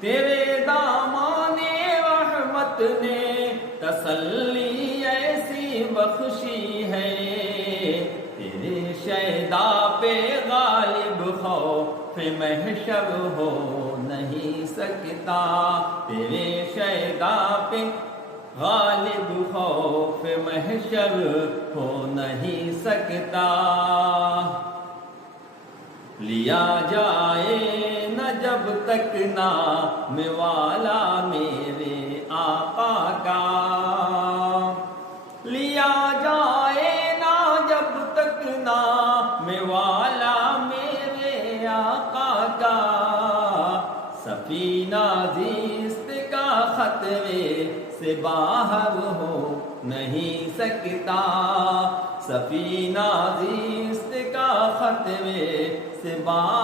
تیرے دامان رحمت نے تسلی ایسی بخشی ہے، تیرے شیدا پہ غالب خوف محشر ہو نہیں سکتا، تیرے شیدا پہ غالب خوف محشر ہو نہیں سکتا۔ لیا جائے نہ جب تک نام والا میرے آقا کا، لیا جائے نہ جب تک نام والا میرے آقا کا، سفینہ زیست کا خطرے سے باہر ہو نہیں سکتا، سفینہ زیست کا خطرے سے باہر